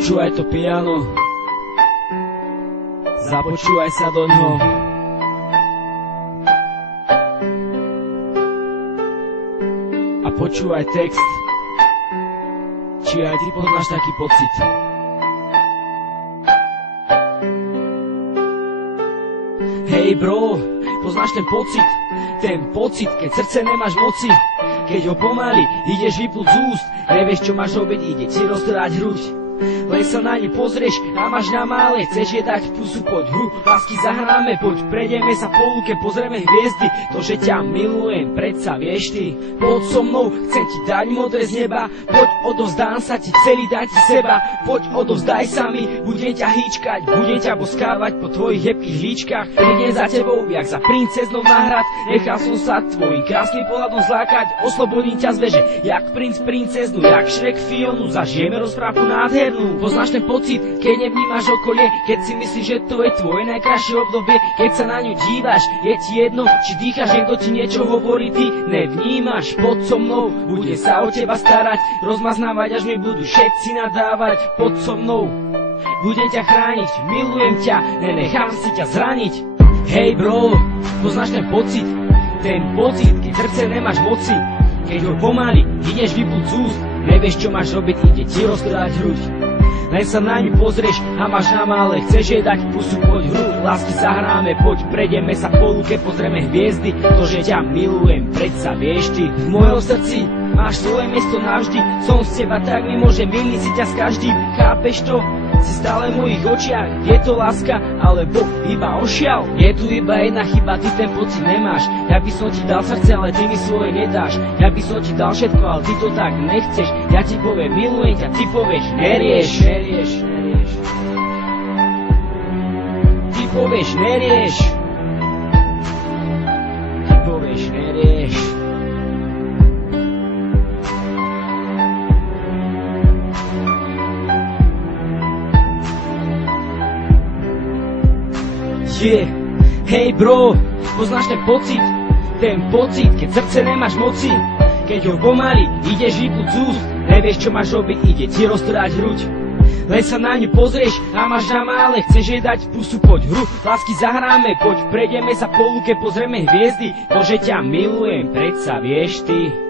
Počúvaj to piano, započúvaj sa do ňoho. A počúvaj text, či aj ty poznáš taký pocit. Hej bro, poznáš ten pocit, keď srdce nemáš moci, keď ho pomaly ideš vypúť z úst, nevieš čo máš robiť, ide ti roztrhať hruď. Len sa na ne pozrieš a máš na mále, chceš je dať pusu, poď hru, lásky zahráme, poď prejdeme sa po lúke, pozrieme hviezdy, to, že ťa milujem, predsa vieš ty. Poď so mnou, chcem ti dať modré z neba, poď odovzdám sa ti celý, daj ti seba, poď odovzdaj sa mi, budem ťa hýčkať, budem ťa boskávať po tvojich hebkých líčkach, prídem za tebou, jak za princeznou na hrad, nechal som sa tvojim krásnym pohľadom zlákať, oslobodím ťa z veže, jak princ princeznu, jak Shrek Fionu, zažijeme rozprávku nádhernú. Poznáš ten pocit, keď nevnímaš okolie, keď si myslíš, že to je tvoje najkrajšie obdobie, keď sa na ňu díváš, je ti jedno, či dýcháš, niekto ti niečo hovorí, ty nevnímaš, poď so mnou, bude sa o teba starať, rozmaznávať, až mi budú všetci nadávať, poď so mnou, budem ťa chrániť, milujem ťa, nenechám si ťa zraniť. Hej bro, poznáš ten pocit, keď srdce nemáš moci, keď ho pomaly ideš vypúť z úst, nevieš čo máš robiť, ide ti roztrhať hruď. Len sa na ňu pozrieš a máš na mále, chceš jej dať pusu, poď hru, lásky zahráme, poď prejdeme sa po lúke, pozrieme hviezdy, to, že ťa milujem, predsa vieš ty. V mojom srdci máš svoje miesto navždy, som z teba tak nemôžem, milí si ťa s každým, chápeš to? Si stále v mojich očiach, je to láska, alebo iba ošial? Je tu iba jedna chyba, ty ten pocit nemáš. Ja by som ti dal srdce, ale ty mi svoje nedáš. Ja by som ti dal všetko, ale ty to tak nechceš. Ja ti poviem, milujem ťa, ty povieš, nerieš. Ty povieš, nerieš. Ty povieš, nerieš. Hej bro, poznáš ten pocit, keď srdce nemáš moci, keď ho pomaly ideš vypúť z úst, nevieš čo máš robiť, ide ti roztrhať hruď. Len sa na ňu pozrieš a máš na mále, chceš jej dať pusu, poď hru, lásky zahráme, poď prejdeme sa po lúke, pozrieme hviezdy, to, že ťa milujem, predsa vieš ty.